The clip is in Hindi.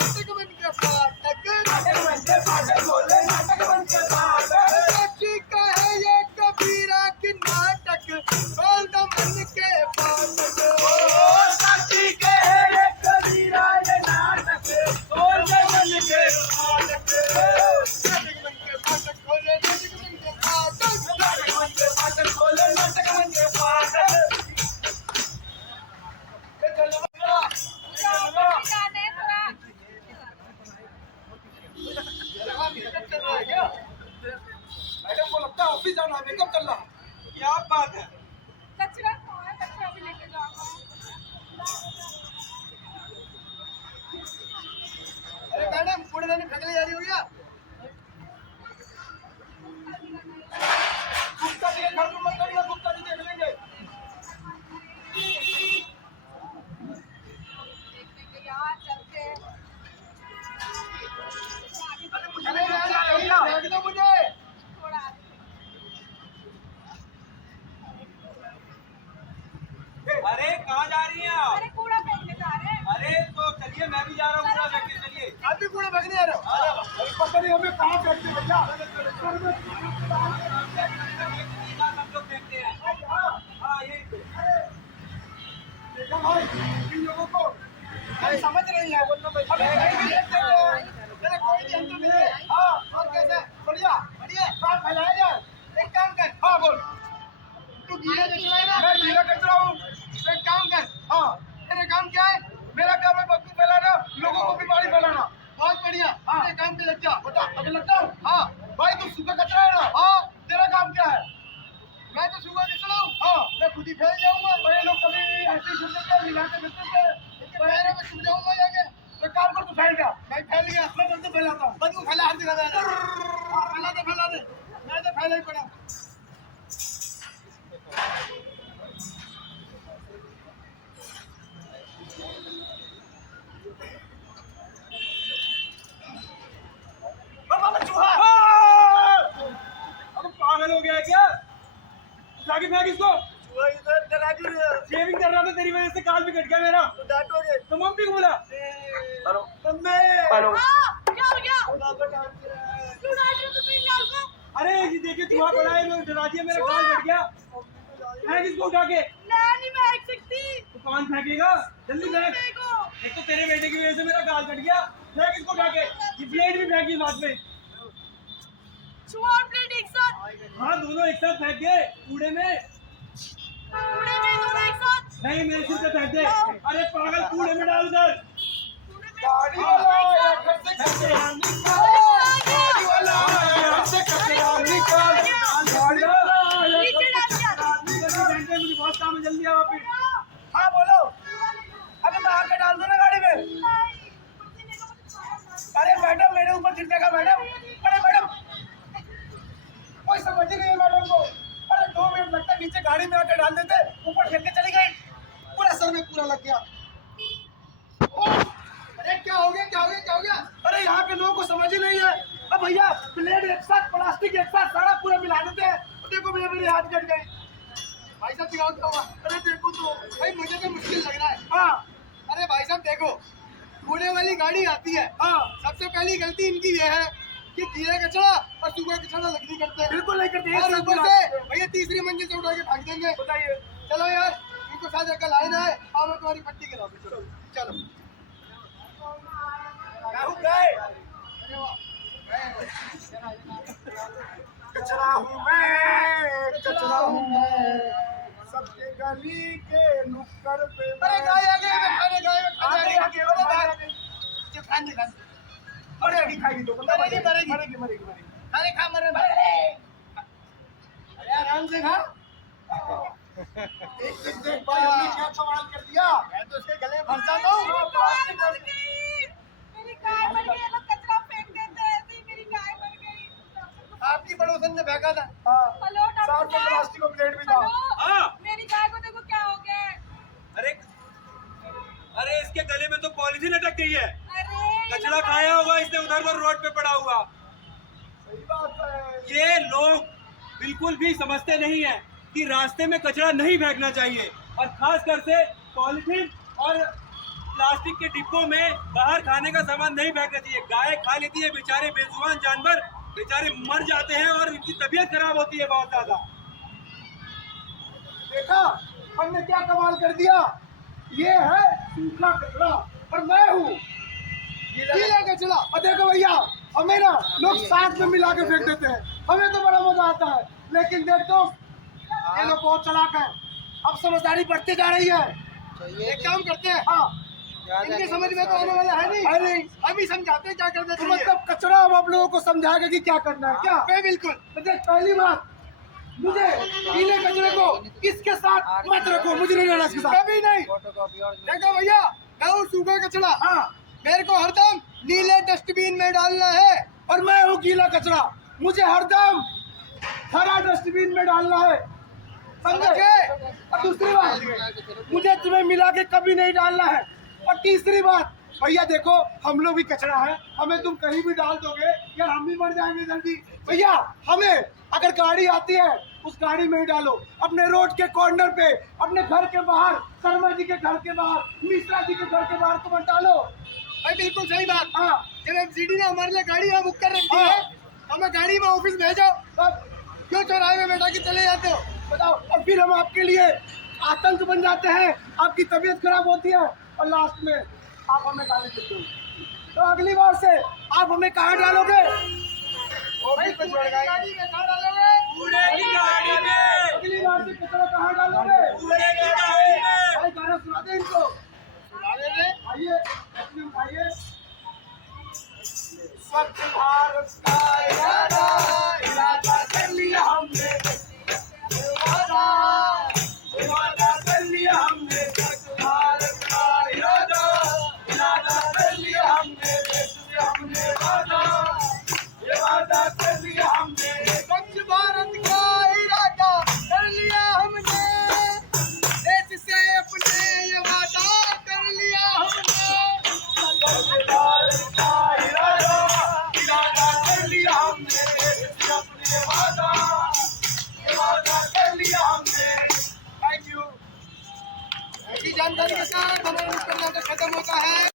नाटक बन के फाटक, नाटक बन के फाटक बोले, नाटक बन के फाटक। सच्ची कहे ये कबीरा की नाटक, खोल दो मन के फाटक। ओ साची के रे कबीरा ये नाटक, खोल दे मन के फाटक। नाटक बन के फाटक खोले, नाटक बन के फाटक, नाटक बन के फाटक खोले, नाटक बन के फाटक। मैडम को लगता है ऑफिस जाना है, मेकअप चल रहा है। क्या बात है? कचरा कहाँ है? कचरा भी लेके जाना है। अरे मैडम कूड़ेदानी फेंकने जा रही हो क्या? गुप्ता जी के घर में मत करना, गुप्ता जी देख लेंगे। देखेंगे यार चलते। अरे मैडम फेंक दो मुझे। थोड़ा अरे कहाँ जा रही हैं आप? अरे कूड़ा फेंकने जा रहे हैं। अरे तो चलिए मैं भी जा रहा हूँ, कूड़ा फेंकने चलिए। आप भी कूड़ा फेंकने जा रहे हो? पता नहीं हमें कहाँ फेंकते भैया। हम लोग फेंकते हैं। हाँ यही तो। देखा भाई इन लोगों को हम समझ रही है। मेरे कोई भी अंतर नहीं है। हाँ और कैसे? बढ़िया बढ़िया काम फैलाया जाए। एक काम कर। हाँ बोल। तू गीला कचरा है ना? मैं गीला कचरा हूँ। तो एक काम कर। हाँ मेरा काम क्या है? मेरा काम है बदबू फैलाना, लोगों को बीमारी फैलाना। बहुत बढ़िया। हाँ मेरे काम पे लग जा। बता अगर लगता हूँ? हाँ भाई तू सूखा कचरा है ना? हाँ तेरा काम क्या है? मैं तो सूखा कचरा हूँ। हाँ मैं खुद ही फैल जाऊंगा। बड़े लोग कभी ऐसे सुनते थे, मिलाते फिरते थे। पहले मैं छुप जाऊंगा जाके। तो काम कर, तू फैल गया। मैं फैल गया। मैं बदबू फैलाता हूँ। बदबू फैला हर जगह फैला। हाँ फैला दे। मैं तो फैला ही पड़ा। चूहा अब पागल हो गया है क्या? जाके फेंक इसको। चूहा इधर दराजू है। शेविंग कर रहा था, तेरी वजह से काल भी कट गया मेरा। तो डांटोगे। तो मम्मी को बोला। Hello mummy. हेलो। हाँ, क्या हो गया? पापा डांट रहा है। क्यों डांट रहे हो तुम इन लाल को? अरे ये देखिए चूहा पड़ा है, मैं डरा दिया, मेरा काल कट गया। फेंक इसको उठा के। नहीं फेंक सकती। तो कौन फेंकेगा? जल्दी फेंक। फेंको। एक तो तेरे बेटे की वजह से मेरा काल कट गया। फेंक इसको उठा के। ये प्लेट भी फेंकी साथ में। चूहा और प्लेट एक साथ। हाँ दोनों एक साथ फेंक गए कूड़े में। कूड़े में दोनों एक साथ। नहीं मेरे सिर पे फेंक दे। अरे पागल कूड़े में डाल उधर। गाड़ी वाला आया, घर से कचरा निकाल। गाड़ी वाला आया, घर से कचरा निकाल। गाड़ी वाला आया, नीचे डाल दिया। मुझे बहुत काम है, जल्दी आओ आप। हाँ बोलो। अबे बाहर के डाल दो ना गाड़ी में। अरे मैडम मेरे ऊपर गिर जाएगा मैडम। अरे मैडम कोई समझ ही नहीं है मैडम को। अरे 2 मिनट लगता है, नीचे गाड़ी में आकर डाल देते, ऊपर फेंक के चली गई। पूरा सर में पूरा लग गया। अरे क्या हो गया? अरे यहाँ के लोगों को समझ ही नहीं है। अब भैया प्लेट एक साथ, प्लास्टिक एक साथ, सारा पूरा मिला देते हैं। देखो भैया मेरे हाथ कट गए। भाई साहब दिखाओ क्या हुआ? अरे देखो तो भाई मुझे तो मुश्किल लग रहा है। हाँ अरे भाई साहब देखो, कूड़े वाली गाड़ी आती है। हाँ सबसे पहली गलती इनकी ये है कि गीला कचरा और सूखा कचरा अलग नहीं करते। बिल्कुल नहीं करते। और ऊपर से भैया तीसरी मंजिल से उठा के भाग देंगे। बताइए। चलो यार इनको शायद अकल आए ना है। आओ मैं तुम्हारी पट्टी करा दूँ। चलो कचरा हूँ मैं, सबके गली के नुक्कड़ पे। अरे गाय आ गई, आगे। अरे अभी खाएगी तो मरेगी। अरे खा मरे। अरे आराम से खा। देख भाई हमने क्या कमाल कर दिया। मैं तो उसके गले फंस जाता हूँ। मेरी गाय मर गई। लोग कचरा फेंक देते हैं, ऐसे ही मेरी गाय मर गई। आपकी पड़ोसन ने फेंका था। हेलो साथ डॉक्टर में प्लास्टिक का प्लेट भी था। हेलो, मेरी गाय को देखो क्या हो गया है। अरे इसके गले में तो पॉलीथीन अटक गई है। अरे कचरा खाया होगा इसने, उधर रोड पे पड़ा हुआ। सही बात है। ये लोग बिल्कुल भी समझते नहीं है कि रास्ते में कचरा नहीं फेंकना चाहिए, और खास कर से पॉलीथीन और प्लास्टिक के डिब्बों में बाहर खाने का सामान नहीं फेंकना चाहिए। गाय खा लेती है, बेचारे बेजुबान जानवर बेचारे मर जाते हैं और इनकी तबीयत खराब होती है बहुत ज्यादा। देखा हमने क्या कमाल कर दिया। ये है सूखा कचरा और मैं हूँ गीला कचरा। और देखो भैया, हमें ना लोग साथ में मिला के फेंक देते हैं, हमें तो बड़ा मजा आता है। लेकिन देख दो, ये लोग बहुत चालाक है, अब समझदारी बढ़ती जा रही है। एक काम करते हैं, हाँ इनके समझ में तो आने वाला है नहीं, अभी समझाते हैं क्या करना चाहिए। मतलब कचरा हम आप लोगों को समझाएगा कि क्या करना है। क्या बिल्कुल। तो देख, पहली बात, मुझे गीले कचरे को इसके साथ मत रखो, मुझे नहीं रहना इसके साथ, कभी नहीं। देखो भैया, मैं हूँ सूखा कचरा, हाँ मेरे को हरदम नीले डस्टबिन में डालना है। और मैं हूँ गीला कचरा, मुझे हरदम हरा डस्टबिन में डालना है, समझे। और दूसरी बात, मुझे तुम्हें मिला के कभी नहीं डालना है। और तीसरी बात, भैया देखो हम लोग भी कचरा है, हमें तुम कहीं भी डाल दोगे यार, हम भी मर जाएंगे जल्दी। भैया हमें अगर गाड़ी आती है उस गाड़ी में ही डालो, अपने रोड के कॉर्नर पे, अपने घर के बाहर, शर्मा जी के घर के बाहर, मिश्रा जी के घर के बाहर तुम डालो। भाई बिल्कुल सही बात। हाँ, जब एमसीडी ने हमारे लिए गाड़ी यहाँ बुक कर रखी है, हमें गाड़ी में ऑफिस भेजो, तब क्यों चौराहे में बैठा के चले जाते हो बताओ। और फिर हम आपके लिए आतंक बन जाते हैं, आपकी तबीयत खराब होती है और लास्ट में आप हमें गाली देते हो। तो अगली बार से आप हमें कहाँ डालोगे? गाड़ी में कहाँ डालोगे? कूड़े की गाड़ी में। अगली बार से कचरा कहाँ डालोगे? कूड़े की गाड़ी में। भाई गाना सुना दे इनको, सुना दे। आइए आइए। स्वच्छ भारत का इरादा कर लिया हमने, वादा कर लिया हमने। स्वच्छ भारत का इरादा कर लिया हमने, हमने वादा कर लिया हमने। स्वच्छ भारत का इरादा कर लिया हमने, देश से अपने ये वादा कर लिया हमने। स्वच्छ भारत का इरादा कर लिया हमने, देश से अपने वादा कर लिया हमने। Thank you. ऐसी जानकारी के साथ हमारा नुक्कड़ नाटक खत्म होता है।